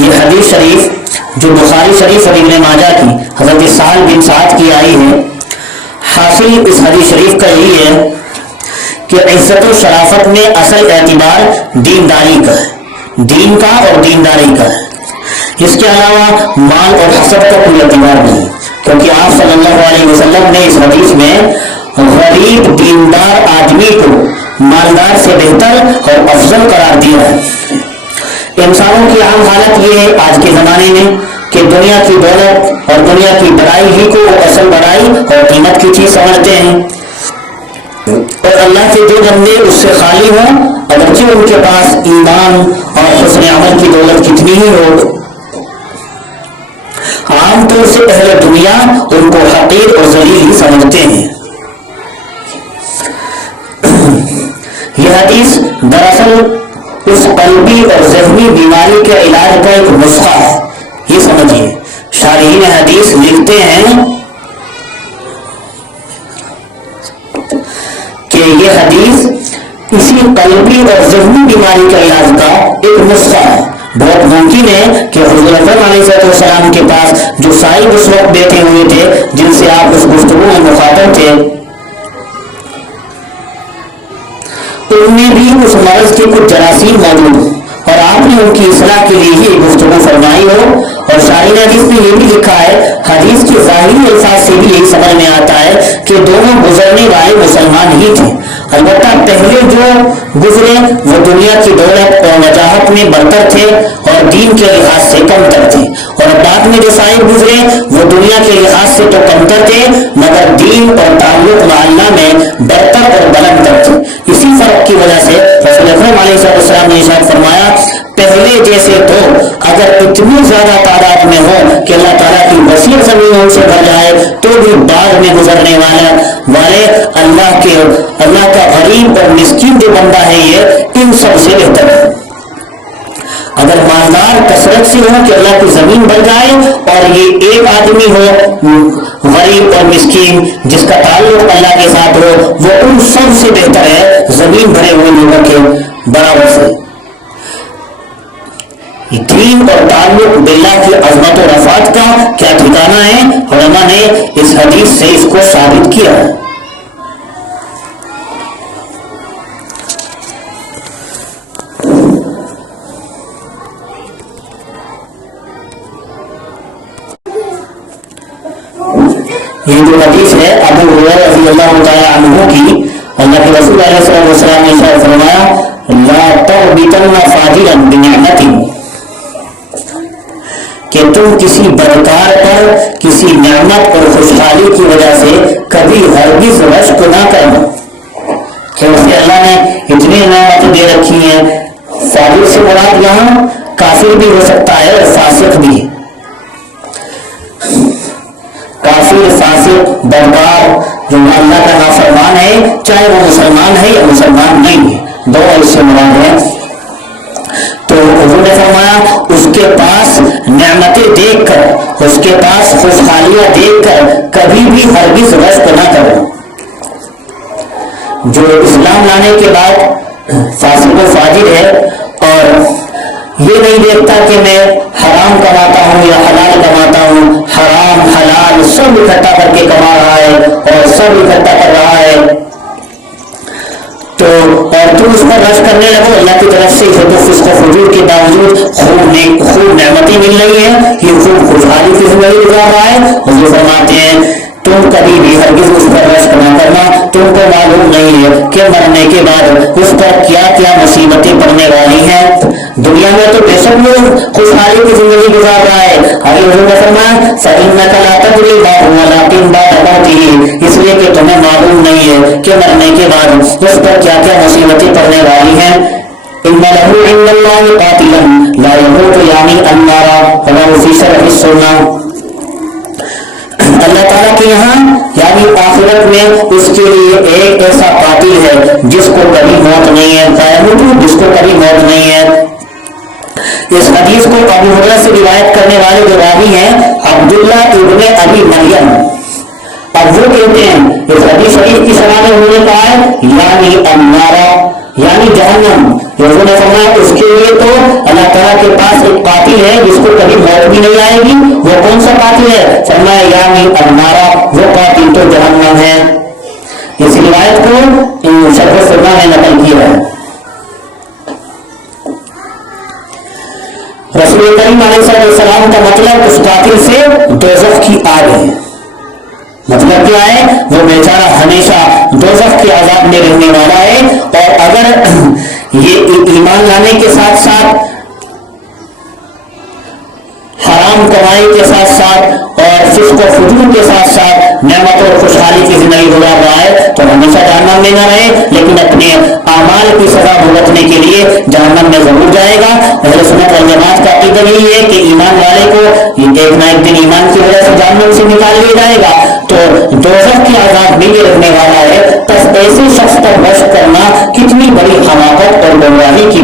یہ حدیث شریف جو بخاری شریف اور ابن ماجہ کی حضرت سہل بن سعد کی آئی ہے، حاصل اس حدیث شریف کا یہی ہے کہ عزت و شرافت میں اصل اعتبار دینداری کا ہے، دین کا اور دینداری کا ہے۔ اس کے علاوہ مال اور حسب کا کوئی اعتبار نہیں، کیونکہ آپ صلی اللہ علیہ وسلم نے اس حدیث میں غریب دیندار آدمی کو مالدار سے بہتر اور افضل قرار دیا ہے۔ انسانوں کی عام حالت یہ ہے آج کے زمانے میں کہ دنیا کی دولت اور دنیا کی بڑائی ہی کو وہ اصل بڑائی اور قیمت کی چیز سمجھتے ہیں، اور اللہ کے جو بندے اس سے خالی ہوں اگرچہ ان کے پاس ایمان اور حسن عمل کی دولت کتنی ہی ہو، عام طور سے اہل دنیا ان کو حقیر اور ذلیل ہی سمجھتے ہیں۔ یہ حدیث دراصل اس قلبی اور ذہنی بیماری کے علاج کا ایک نسخہ ہے، یہ سمجھیے۔ شارحین حدیث لکھتے ہیں کہ یہ حدیث اسی قلبی اور ذہنی بیماری کا علاج کا ایک نسخہ ہے۔ بہت ممکن ہے کہ حضور اکرم علیہ السلام کے پاس جو سائل اس وقت بیٹھے ہوئے تھے، جن سے آپ اس گفتگو میں مخاطب تھے، ان میں بھی اس مرض کے کچھ جراثیم موجود ہیں، اور آپ نے ان کی اصلاح کے لیے ہی گفتگو فرمائی ہو۔ اور شارحین حدیث نے یہ بھی لکھا ہے، حدیث کے ظاہری الفاظ سے بھی یہی سمجھ میں آتا ہے کہ دونوں گزرنے والے مسلمان ہی تھے، البتہ پہلے جو گزرے وہ دنیا کی دولت اور وجاہت میں برتر تھے اور دین کے لحاظ سے کمتر تھے، اور بعد میں جو صاحب گزرے وہ دنیا کے لحاظ سے تو کمتر تھے مگر دین اور تعلق مع اللہ میں برتر اور بلندر تھے۔ اسی فرق کی وجہ سے رسول اکرم علیہ السلام نے ارشاد فرمایا، پہلے جیسے تو اگر اتنی زیادہ تعداد میں ہو کہ اللہ تعالیٰ کی وسیع زمینوں سے بھر جائے تو بھی بعد میں گزرنے والے اللہ کا غریب اور مسکین جو بندہ ہے یہ ان سب سے بہتر ہے۔ اگر مالدار کثرت سے ہو کہ اللہ کی زمین بھر جائے، اور یہ ایک آدمی ہو غریب اور مسکین جس کا تعلق اللہ کے ساتھ ہو، وہ ان سب سے بہتر ہے زمین بھرے ہوئے لوگوں کے برابر سے۔ دین اور تعلق باللہ کی عظمت و رفعت کا کیا ٹھکانہ ہے، علماء نے اس حدیث سے اس کو ثابت کیا ہے۔ یہ جو حدیث ہے ابو ہریرہ رضی اللہ تعالی عنہ کی، اللہ کے رسول علیہ السلام نے ارشاد فرمایا، لا تغبطن فاجرا بنعمت، کہ تم کسی بدکار پر کسی نعمت اور خوشحالی کی وجہ سے کبھی ہرگز رشک نہ کرنا، کہ اسے اللہ نے اتنی نعمتیں دے رکھی ہیں۔ فاجر سے مراد یہاں کافر بھی ہو سکتا ہے اور فاسق بھی، کافر فاسق بدکار جو اللہ کا نافرمان ہے، چاہے وہ مسلمان ہے یا مسلمان نہیں ہے، دو اس سے مراد ہے۔ تو حضور نے فرمایا اس کے پاس نعمتیں دیکھ کر، اس کے پاس خوشحالیاں دیکھ کر کبھی بھی ہرگز رشک نہ کرو۔ جو اسلام لانے کے بعد فاسق و فاجر ہے اور یہ نہیں دیکھتا کہ میں حرام کماتا ہوں یا حلال کماتا ہوں، حرام حلال سب اکٹھا کر کے کما رہا ہے اور سب اکٹھا کر رہا ہے، تو اور تم اس پر رشک کرنے لگو، اللہ کی طرف سے فسق و فجور کے باوجود خوب نعمتیں مل رہی ہیں، یہ خوب خوشحالی کی زندگی گزار رہا ہے، حضور فرماتے ہیں تم کبھی بھی ہرگز اس پر رشک نہ کرنا، تم کو معلوم نہیں ہے کہ مرنے کے بعد اس پر کیا کیا مصیبتیں پڑنے والی ہیں۔ دنیا میں تو بے شک لوگ خوشحالی کی زندگی گزار رہا ہے، آگے حضور نے فرمایا فَإِنَّكَ لَا تَدْرِي مَا هُوَ لَٰكِن بَعْدَ مَوْتِهِ، اس لیے کہ تمہیں معلوم نہیں ہے کہ مرنے کے بعد اس پر کیا کیا مصیبتیں پڑنے والی ہیں۔ إِنَّ لَهُ عِندَ اللَّهِ قَاتِلًا لَا يَمُوتُ يَعْنِي النَّارَ وَلَهُ فِي شَرْحِ السُّنَّةِ، اللہ تعالیٰ کے یہاں یعنی آخرت میں اس کے لیے ایک ایسا قاتل ہے جس کو کبھی موت نہیں ہے، جس کو کبھی موت نہیں ہے۔ اس حدیث کو ابو ہریرہ سے روایت کرنے والے جو راوی ہیں عبداللہ ابن ابی مریم، اب وہ کہتے ہیں اس حدیث شریف کی شرح میں انہوں نے کہا ہے یعنی النار، یعنی جہنم، حضور نے فرمایا اس کے لیے تو اللہ تعالیٰ کے پاس ایک قاتل ہے جس کو کبھی موت بھی نہیں آئے گی. وہ کون سا قاتل ہے؟ فرمایا یعنی النارا، وہ قاتل تو جہنم ہے. اس روایت کو شرح سنہ نے نقل کیا ہے. رسول کریم علیہ السلام کا مطلب اس قاتل سے دوزخ کی آگ ہے. مطلب کیا ہے؟ وہ بیچارہ ہمیشہ دوزخ کے عذاب میں رہنے والا ہے. اور اگر یہ ایمان لانے کے ساتھ ساتھ حرام کمائی کے ساتھ ساتھ اور فسق و فجور کے ساتھ ساتھ نعمت اور خوشحالی کی زندگی گزار رہا ہے تو ہمیشہ جہنم میں نہ رہے، لیکن اپنے اعمال کی سزا بھگتنے کے لیے جہنم میں ضرور جائے گا. اہل سنت والجماعت کا عقیدہ یہی ہے کہ ایمان والے کو ایک نہ ایک دن ایمان کی وجہ سے جہنم سے نکال لیا جائے گا، تو دوزخ کے عذاب میں یہ رہنے والا ہے. بس ایسے شخص پر بحث کرنا کتنی بڑی حماقت اور گمراہی کی